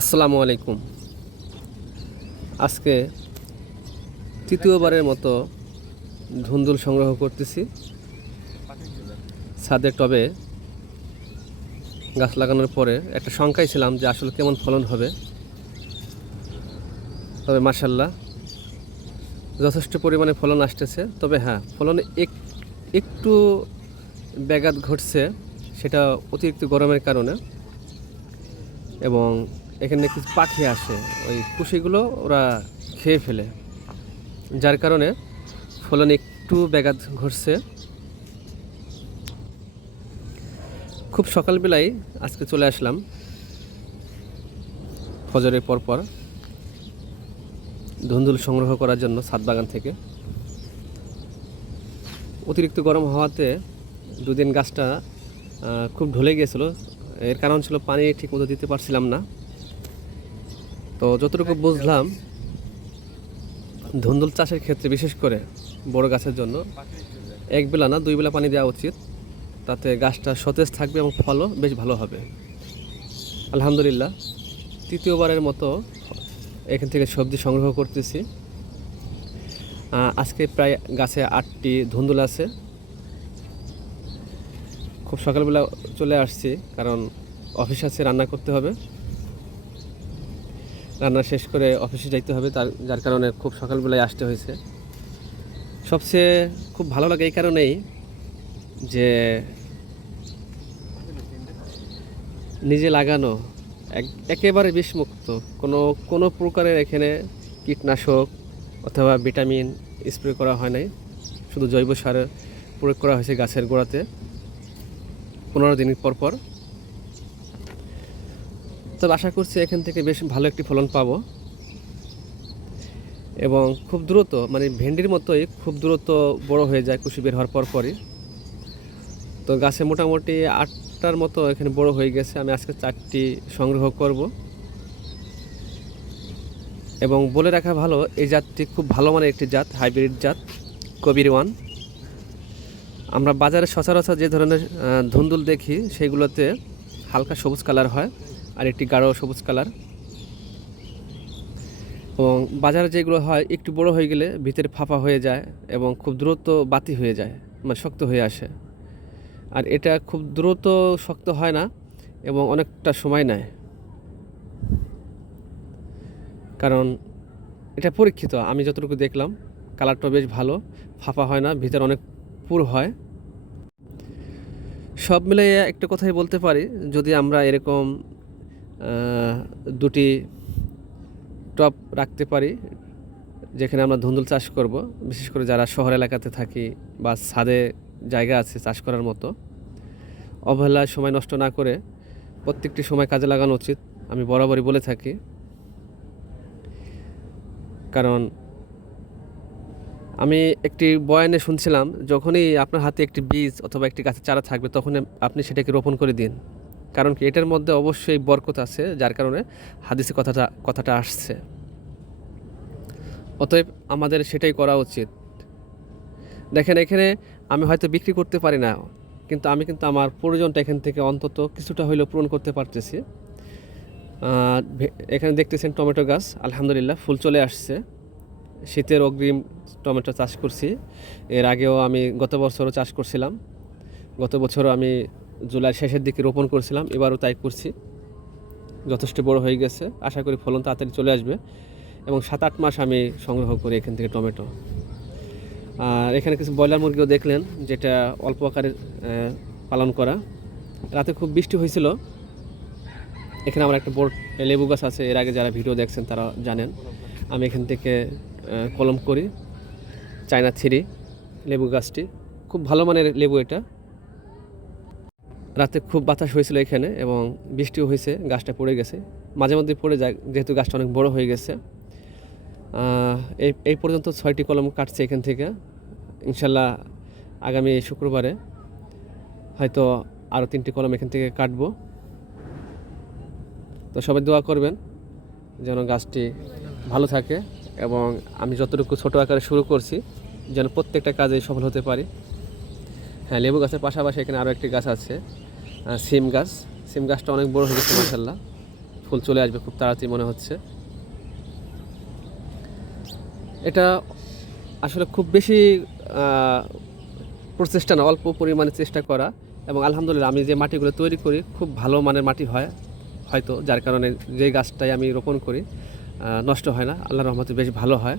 আসসালামু আলাইকুম। আজকে তৃতীয়বারের মতো ধুন্দুল সংগ্রহ করতেছি। ছাদের টবে গাছ লাগানোর পরে একটা শঙ্কায় ছিলাম যে আসলে কেমন ফলন হবে। তবে মার্শাল্লাহ যথেষ্ট পরিমাণে ফলন আসতেছে। তবে হ্যাঁ ফলনে এক, একটু ব্যাঘাত ঘটছে, সেটা অতিরিক্ত গরমের কারণে। এবং এখানে কিছু পাখি আসে। ওই কুশিগুলো ওরা খেয়ে ফেলে। যার কারণে ফলন একটু ব্যাঘাত ঘটছে। খুব সকালবেলায় আজকে চলে আসলাম ফজরের পরপর পর ধুন্দুল সংগ্রহ করার জন্য ছাদ বাগান থেকে। অতিরিক্ত গরম হওয়াতে দুদিন গাছটা খুব ঢলে গিয়েছিল। এর কারণ ছিল পানি ঠিকমতো দিতে পারছিলাম না। তো যতটুকু বুঝলাম, ধুন্দুল চাষের ক্ষেত্রে, বিশেষ করে বড় গাছের জন্য, এক বেলা না, দুই বেলা পানি দেওয়া উচিত। তাতে গাছটা সতেজ থাকবে এবং ফলও বেশ ভালো হবে। আলহামদুলিল্লাহ, তৃতীয়বারের মতো এখান থেকে সবজি সংগ্রহ করতেছি। আজকে প্রায় গাছে আটটি ধুন্দুল আছে। খুব সকালবেলা চলে আসছি, কারণ অফিস আছে, রান্না করতে হবে। রান্না শেষ করে অফিসে যাইতে হবে, তার, যার কারণে খুব সকালবেলায় আসতে হয়েছে। সবচেয়ে খুব ভালো লাগে এই কারণেই যে নিজে লাগানো এক- একেবারে বিষমুক্ত, কোনো কোনো প্রকারের এখানে কীটনাশক অথবা ভিটামিন স্প্রে করা হয় নাই। শুধু জৈব সার প্রয়োগ করা হয়েছে গাছের গোড়াতে। পনেরো দিন পর পর তবে আশা করছি এখান থেকে বেশ ভালো একটি ফলন পাবো। এবং খুব দ্রুত মানে ভেন্ডির মতোই খুব দ্রুত বড় হয়ে যায় কুশি বের হওয়ার পর পরই। তো গাছে মোটামুটি আটটার মতো এখানে বড় হয়ে গেছে, আমি আজকে চারটি সংগ্রহ করব। এবং বলে রাখা ভালো, এই জাতটি খুব ভালো মানের একটি জাত, হাইব্রিড জাত, কবির ওয়ান। আমরা বাজারে সচরাচর যে ধরনের ধুন্দুল দেখি সেগুলোতে হালকা সবুজ কালার হয়। আর একটি গাঢ় সবুজ কালার। এবং বাজারে যেগুলো হয়, একটু বড় হয়ে গেলে ভিতরে ফাঁপা হয়ে যায় এবং খুব দ্রুত বাতি হয়ে যায় মানে শক্ত হয়ে আসে। আর এটা খুব দ্রুত শক্ত হয় না এবং অনেকটা সময় নেয়। কারণ এটা পরীক্ষিত, আমি যতটুকু দেখলাম, কালারটা বেশ ভালো, ফাঁপা হয় না, ভিতরে অনেক পুর হয়। সব মিলে একটা কথাই বলতে পারি, যদি আমরা এরকম দুটি টপ রাখতে পারি, যেখানে আমরা ধুন্দুল চাষ করব, বিশেষ করে যারা শহর এলাকাতে থাকি বা ছাদে জায়গা আছে চাষ করার মতো। অবহেলায় সময় নষ্ট না করে প্রত্যেকটি সময় কাজে লাগানো উচিত, আমি বরাবরই বলে থাকি। কারণ আমি একটি বয়ানে শুনছিলাম, যখনই আপনার হাতে একটি বীজ অথবা একটি গাছের চারা থাকবে তখন আপনি সেটাকে রোপণ করে দিন। কারণ কি, এটার মধ্যে অবশ্যই বরকত আছে, যার কারণে হাদিসে কথাটা কথাটা আসছে। অতএব আমাদের সেটাই করা উচিত। দেখেন, এখানে আমি হয়তো বিক্রি করতে পারি না, কিন্তু আমি কিন্তু আমার প্রয়োজনটা এখান থেকে অন্তত কিছুটা হইলেও পূরণ করতে পারতেছি। এখানে দেখতেছেন টমেটো গাছ, আলহামদুলিল্লাহ, ফুল চলে আসছে। শীতের অগ্রিম টমেটো চাষ করছি। এর আগেও আমি গত বছরও চাষ করছিলাম। গত বছরও আমি জুলাই শেষের দিকে রোপণ করছিলাম, এবারও তাই করছি। যথেষ্ট বড় হয়ে গেছে, আশা করি ফলন তাড়াতাড়ি চলে আসবে এবং সাত আট মাস আমি সংগ্রহ করি এখান থেকে টমেটো। আর এখানে কিছু ব্রয়লার মুরগিও দেখলেন, যেটা অল্প আকারে পালন করা। রাতে খুব বৃষ্টি হয়েছিল। এখানে আমার একটা বড় লেবু গাছ আছে, এর আগে যারা ভিডিও দেখছেন তারা জানেন। আমি এখান থেকে কলম করি, চায়না থ্রি লেবু গাছটি। খুব ভালো মানের লেবু এটা। রাতে খুব বাতাস হয়েছিল এখানে এবং বৃষ্টিও হয়েছে, গাছটা পড়ে গেছে। মাঝে মধ্যে পড়ে যায়, যেহেতু গাছটা অনেক বড় হয়ে গেছে। এই এই পর্যন্ত ছয়টি কলম কাটছে এখান থেকে। ইনশাল্লাহ আগামী শুক্রবারে হয়তো আরও তিনটি কলম এখান থেকে কাটব। তো সবাই দোয়া করবেন যেন গাছটি ভালো থাকে এবং আমি যতটুকু ছোটো আকারে শুরু করছি, যেন প্রত্যেকটা কাজে সফল হতে পারি। হ্যাঁ লেবু গাছের পাশাপাশি এখানে আরও একটি গাছ আছে। সিম গাছ। সিম গাছটা অনেক বড় হয়ে গেছে মাসাল্লাহ ফুল চলে আসবে খুব তাড়াতাড়ি মনে হচ্ছে। এটা আসলে খুব বেশি প্রচেষ্টা না, অল্প পরিমাণে চেষ্টা করা। এবং আলহামদুলিল্লাহ আমি যে মাটিগুলো তৈরি করি, খুব ভালো মানের মাটি হয়, হয়তো, যার কারণে যে গাছটাই আমি রোপণ করি নষ্ট হয় না। আল্লাহ রহমতে বেশ ভালো হয়।